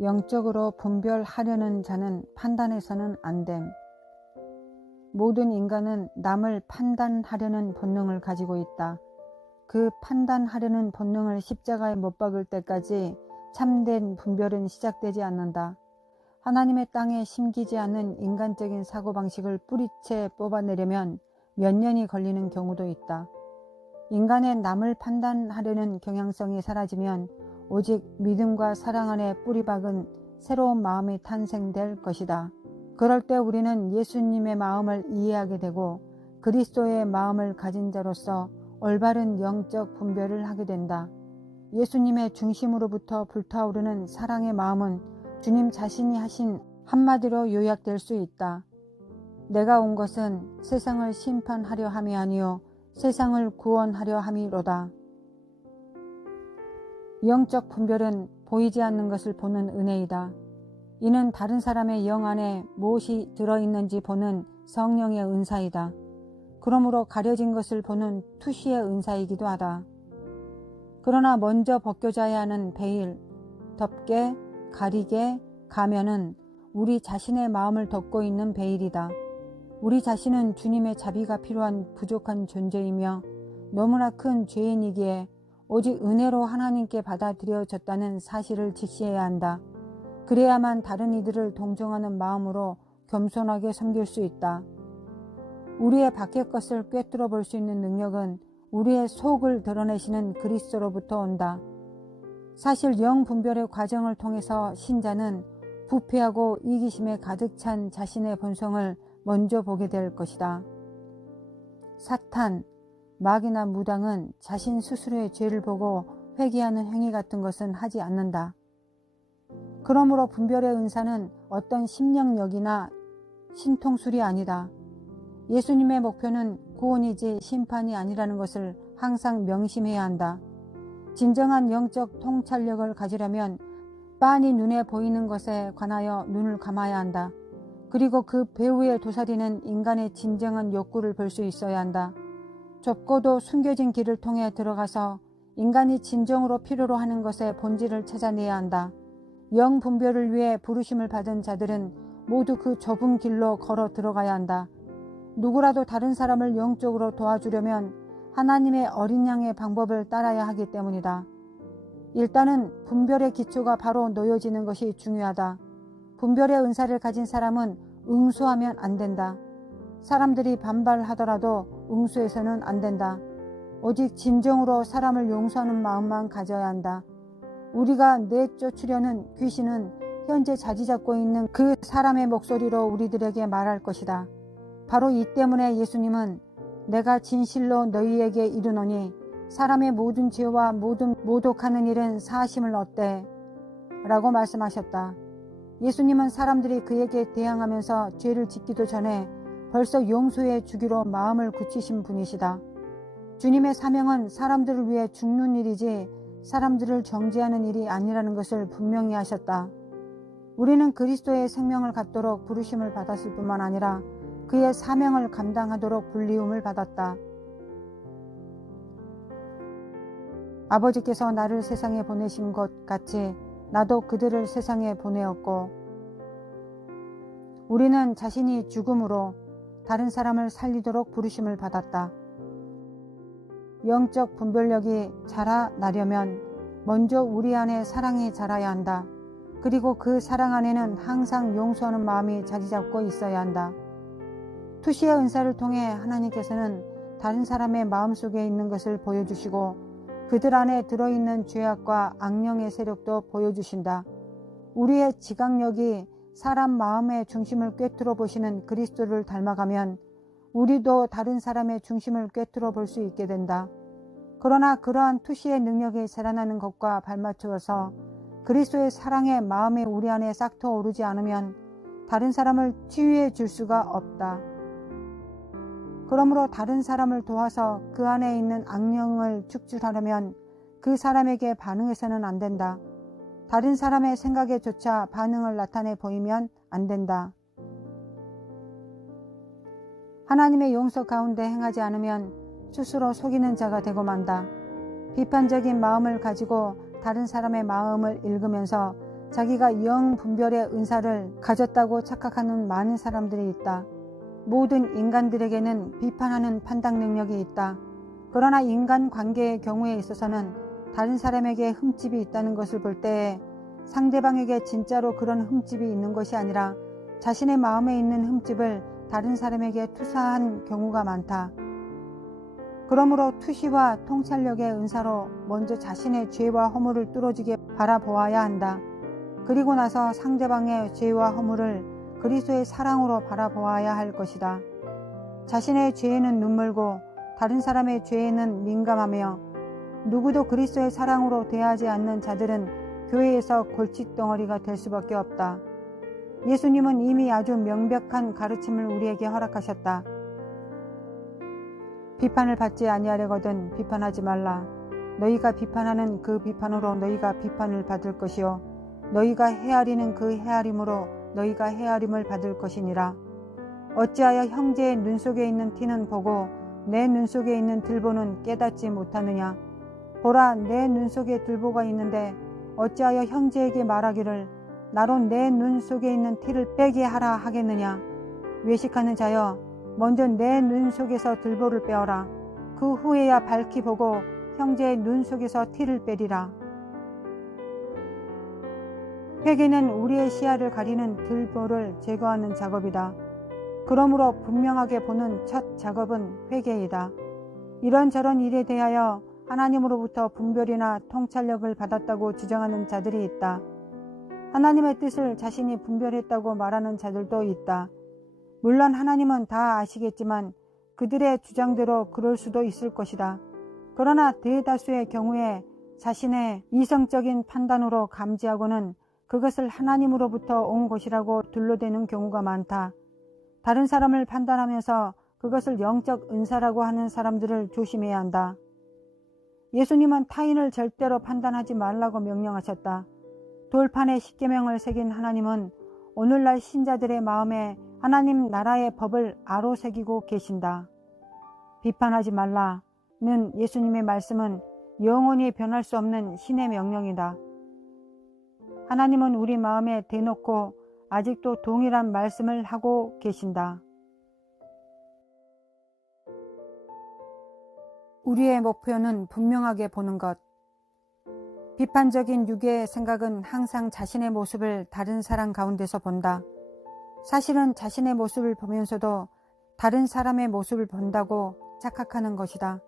영적으로 분별하려는 자는 판단해서는 안 됨. 모든 인간은 남을 판단하려는 본능을 가지고 있다. 그 판단하려는 본능을 십자가에 못 박을 때까지 참된 분별은 시작되지 않는다. 하나님의 땅에 심기지 않은 인간적인 사고방식을 뿌리채 뽑아내려면 몇 년이 걸리는 경우도 있다. 인간의 남을 판단하려는 경향성이 사라지면 오직 믿음과 사랑 안에 뿌리박은 새로운 마음이 탄생될 것이다. 그럴 때 우리는 예수님의 마음을 이해하게 되고 그리스도의 마음을 가진 자로서 올바른 영적 분별을 하게 된다. 예수님의 중심으로부터 불타오르는 사랑의 마음은 주님 자신이 하신 한마디로 요약될 수 있다. 내가 온 것은 세상을 심판하려 함이 아니요 세상을 구원하려 함이로다. 영적 분별은 보이지 않는 것을 보는 은혜이다. 이는 다른 사람의 영 안에 무엇이 들어있는지 보는 성령의 은사이다. 그러므로 가려진 것을 보는 투시의 은사이기도 하다. 그러나 먼저 벗겨져야 하는 베일, 덮개, 가리개, 가면은 우리 자신의 마음을 덮고 있는 베일이다. 우리 자신은 주님의 자비가 필요한 부족한 존재이며 너무나 큰 죄인이기에 오직 은혜로 하나님께 받아들여졌다는 사실을 직시해야 한다. 그래야만 다른 이들을 동정하는 마음으로 겸손하게 섬길 수 있다. 우리의 밖의 것을 꿰뚫어 볼 수 있는 능력은 우리의 속을 드러내시는 그리스도로부터 온다. 사실 영분별의 과정을 통해서 신자는 부패하고 이기심에 가득 찬 자신의 본성을 먼저 보게 될 것이다. 사탄, 마귀나 무당은 자신 스스로의 죄를 보고 회개하는 행위 같은 것은 하지 않는다. 그러므로 분별의 은사는 어떤 심령력이나 신통술이 아니다. 예수님의 목표는 구원이지 심판이 아니라는 것을 항상 명심해야 한다. 진정한 영적 통찰력을 가지려면 빤히 눈에 보이는 것에 관하여 눈을 감아야 한다. 그리고 그 배후에 도사리는 인간의 진정한 욕구를 볼 수 있어야 한다. 좁고도 숨겨진 길을 통해 들어가서 인간이 진정으로 필요로 하는 것의 본질을 찾아내야 한다. 영 분별을 위해 부르심을 받은 자들은 모두 그 좁은 길로 걸어 들어가야 한다. 누구라도 다른 사람을 영적으로 도와주려면 하나님의 어린 양의 방법을 따라야 하기 때문이다. 일단은 분별의 기초가 바로 놓여지는 것이 중요하다. 분별의 은사를 가진 사람은 응수하면 안 된다. 사람들이 반발하더라도 응수해서는 안 된다. 오직 진정으로 사람을 용서하는 마음만 가져야 한다. 우리가 내쫓으려는 귀신은 현재 자리 잡고 있는 그 사람의 목소리로 우리들에게 말할 것이다. 바로 이 때문에 예수님은 내가 진실로 너희에게 이르노니 사람의 모든 죄와 모든 모독하는 일은 사하심을 얻되 라고 말씀하셨다. 예수님은 사람들이 그에게 대항하면서 죄를 짓기도 전에 벌써 용서해 주기로 마음을 굳히신 분이시다. 주님의 사명은 사람들을 위해 죽는 일이지 사람들을 정죄하는 일이 아니라는 것을 분명히 하셨다. 우리는 그리스도의 생명을 갖도록 부르심을 받았을 뿐만 아니라 그의 사명을 감당하도록 불리움을 받았다. 아버지께서 나를 세상에 보내신 것 같이 나도 그들을 세상에 보내었고 우리는 자신이 죽음으로 다른 사람을 살리도록 부르심을 받았다. 영적 분별력이 자라나려면 먼저 우리 안에 사랑이 자라야 한다. 그리고 그 사랑 안에는 항상 용서하는 마음이 자리 잡고 있어야 한다. 투시의 은사를 통해 하나님께서는 다른 사람의 마음속에 있는 것을 보여주시고 그들 안에 들어있는 죄악과 악령의 세력도 보여주신다. 우리의 지각력이 사람 마음의 중심을 꿰뚫어 보시는 그리스도를 닮아가면 우리도 다른 사람의 중심을 꿰뚫어 볼 수 있게 된다. 그러나 그러한 투시의 능력이 자라나는 것과 발맞추어서 그리스도의 사랑의 마음이 우리 안에 싹터 오르지 않으면 다른 사람을 치유해 줄 수가 없다. 그러므로 다른 사람을 도와서 그 안에 있는 악령을 축출하려면 그 사람에게 반응해서는 안 된다. 다른 사람의 생각에조차 반응을 나타내 보이면 안 된다. 하나님의 용서 가운데 행하지 않으면 스스로 속이는 자가 되고 만다. 비판적인 마음을 가지고 다른 사람의 마음을 읽으면서 자기가 영 분별의 은사를 가졌다고 착각하는 많은 사람들이 있다. 모든 인간들에게는 비판하는 판단 능력이 있다. 그러나 인간 관계의 경우에 있어서는 다른 사람에게 흠집이 있다는 것을 볼 때에 상대방에게 진짜로 그런 흠집이 있는 것이 아니라 자신의 마음에 있는 흠집을 다른 사람에게 투사한 경우가 많다. 그러므로 투시와 통찰력의 은사로 먼저 자신의 죄와 허물을 뚫어지게 바라보아야 한다. 그리고 나서 상대방의 죄와 허물을 그리스도의 사랑으로 바라보아야 할 것이다. 자신의 죄에는 눈물고 다른 사람의 죄에는 민감하며 누구도 그리스도의 사랑으로 대하지 않는 자들은 교회에서 골칫덩어리가 될 수밖에 없다. 예수님은 이미 아주 명백한 가르침을 우리에게 허락하셨다. 비판을 받지 아니하려거든 비판하지 말라. 너희가 비판하는 그 비판으로 너희가 비판을 받을 것이요 너희가 헤아리는 그 헤아림으로 너희가 헤아림을 받을 것이니라. 어찌하여 형제의 눈 속에 있는 티는 보고 내 눈 속에 있는 들보는 깨닫지 못하느냐. 보라, 내 눈 속에 들보가 있는데 어찌하여 형제에게 말하기를 나로 내 눈 속에 있는 티를 빼게 하라 하겠느냐. 외식하는 자여, 먼저 내 눈 속에서 들보를 빼어라. 그 후에야 밝히 보고 형제의 눈 속에서 티를 빼리라. 회개는 우리의 시야를 가리는 들보를 제거하는 작업이다. 그러므로 분명하게 보는 첫 작업은 회개이다. 이런저런 일에 대하여 하나님으로부터 분별이나 통찰력을 받았다고 주장하는 자들이 있다. 하나님의 뜻을 자신이 분별했다고 말하는 자들도 있다. 물론 하나님은 다 아시겠지만 그들의 주장대로 그럴 수도 있을 것이다. 그러나 대다수의 경우에 자신의 이성적인 판단으로 감지하고는 그것을 하나님으로부터 온 것이라고 둘러대는 경우가 많다. 다른 사람을 판단하면서 그것을 영적 은사라고 하는 사람들을 조심해야 한다. 예수님은 타인을 절대로 판단하지 말라고 명령하셨다. 돌판에 십계명을 새긴 하나님은 오늘날 신자들의 마음에 하나님 나라의 법을 아로새기고 계신다. 비판하지 말라는 예수님의 말씀은 영원히 변할 수 없는 신의 명령이다. 하나님은 우리 마음에 대놓고 아직도 동일한 말씀을 하고 계신다. 우리의 목표는 분명하게 보는 것. 비판적인 유괴의 생각은 항상 자신의 모습을 다른 사람 가운데서 본다. 사실은 자신의 모습을 보면서도 다른 사람의 모습을 본다고 착각하는 것이다.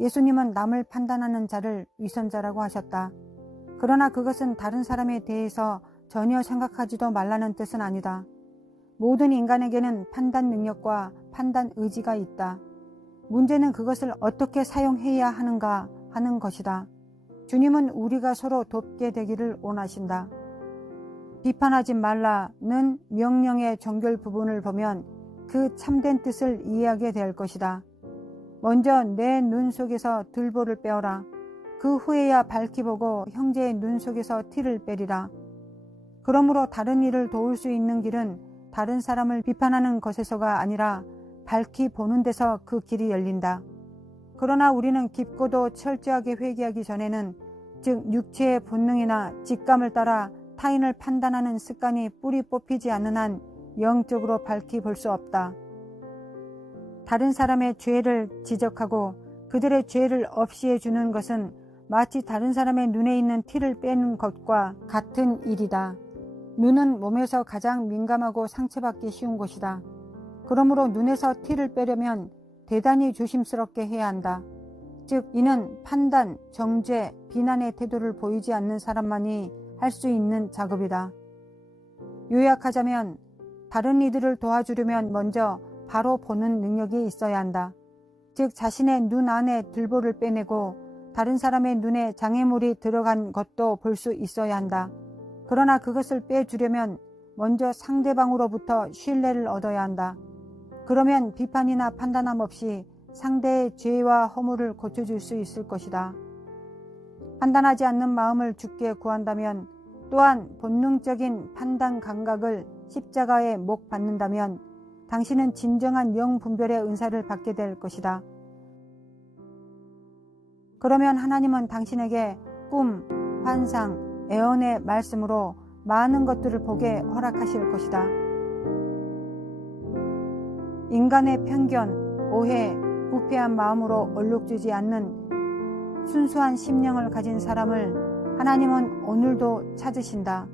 예수님은 남을 판단하는 자를 위선자라고 하셨다. 그러나 그것은 다른 사람에 대해서 전혀 생각하지도 말라는 뜻은 아니다. 모든 인간에게는 판단 능력과 판단 의지가 있다. 문제는 그것을 어떻게 사용해야 하는가 하는 것이다. 주님은 우리가 서로 돕게 되기를 원하신다. 비판하지 말라는 명령의 정결 부분을 보면 그 참된 뜻을 이해하게 될 것이다. 먼저 내 눈 속에서 들보를 빼어라. 그 후에야 밝히 보고 형제의 눈 속에서 티를 빼리라. 그러므로 다른 일을 도울 수 있는 길은 다른 사람을 비판하는 것에서가 아니라 밝히 보는 데서 그 길이 열린다. 그러나 우리는 깊고도 철저하게 회개하기 전에는 즉 육체의 본능이나 직감을 따라 타인을 판단하는 습관이 뿌리 뽑히지 않는 한 영적으로 밝히 볼 수 없다. 다른 사람의 죄를 지적하고 그들의 죄를 없이해 주는 것은 마치 다른 사람의 눈에 있는 티를 빼는 것과 같은 일이다. 눈은 몸에서 가장 민감하고 상처받기 쉬운 곳이다. 그러므로 눈에서 티를 빼려면 대단히 조심스럽게 해야 한다. 즉 이는 판단, 정죄, 비난의 태도를 보이지 않는 사람만이 할 수 있는 작업이다. 요약하자면 다른 이들을 도와주려면 먼저 바로 보는 능력이 있어야 한다. 즉 자신의 눈 안에 들보를 빼내고 다른 사람의 눈에 장애물이 들어간 것도 볼 수 있어야 한다. 그러나 그것을 빼주려면 먼저 상대방으로부터 신뢰를 얻어야 한다. 그러면 비판이나 판단함 없이 상대의 죄와 허물을 고쳐줄 수 있을 것이다. 판단하지 않는 마음을 주께 구한다면, 또한 본능적인 판단 감각을 십자가에 못 박는다면 당신은 진정한 영분별의 은사를 받게 될 것이다. 그러면 하나님은 당신에게 꿈, 환상, 애언의 말씀으로 많은 것들을 보게 허락하실 것이다. 인간의 편견, 오해, 부패한 마음으로 얼룩지지 않는 순수한 심령을 가진 사람을 하나님은 오늘도 찾으신다.